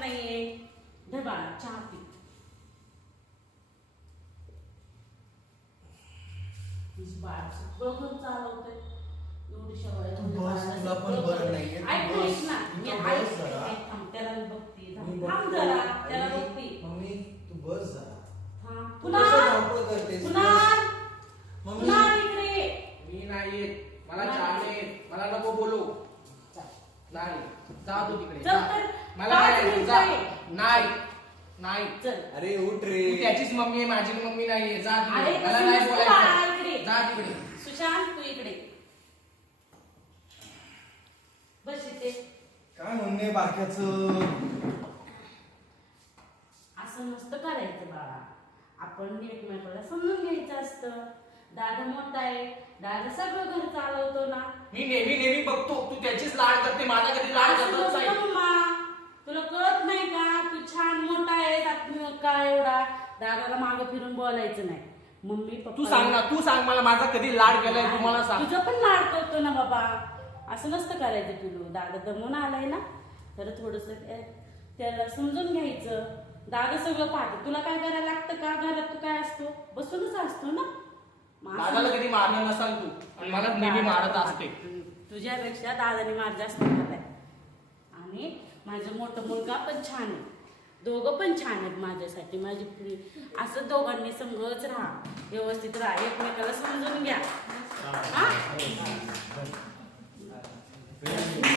नाहीये. धर बाळा चहा पी. बाळ सगळं चालवतंय एवढीशा वयात. तुला पण बरं नाहीये. ऐक ना मी थांब त्याला बघते. थांब जरा त्याला बघते. मम्मी तू बस जरा. पुन्हा इकडे. मी नाही येत. मला चहा नाही. मला नको बोलू. नाही जा तू तिकडे. मला नाही नाही. चल अरे उठ रे. तू त्याचीच मम्मी आहे, माझी मम्मी नाहीये. जा अरे तिकडे. मला नाही बोलायचं. इकडे जा तिकडे. सुशांत तू इकडे बस इथे. काय म्हणणे बारक्याचं. असं नसतं करायचं बाळा. आपण एकमेकाला समजून घ्यायचं असतं. दादा मोठा आहे, दादा सगळं घर चालवतो ना. मी नेहमी बघतो तू त्याचीच लाड करते, माझा कधी लाड असं करतच नाही. नसतं मम्मा. तुला कळत नाही का? तू छान मोठा आहे, काय एवढा दादाला मागं फिरून बोलायचं नाही. मम्मी तू पप्पा सांग ना, तू सांग मला माझा कधी लाड केलाय तू मला सांग. तुझं पण लाड करतो ना बाबा. असं नसतं करायचं. पिलू दादा दमून आलाय ना, तर थोडस त्याला समजून घ्यायचं. दादा सगळं पाहते. तुला काय करायला लागतं का? घरात तू काय असतो? बसूनच असतो ना. दादाला कधी मारलं नसाल तू आणि मला नेहमी मारत असते. तुझ्यापेक्षा दादाने मार जास्त खाल्लाय. आणि माझा मोठा मुलगा पण छान आहे. दोघं पण छान आहेत माझ्यासाठी. माझी असं दोघांनी संगच राहा, व्यवस्थित राहा, एकमेकाला समजून घ्या. हा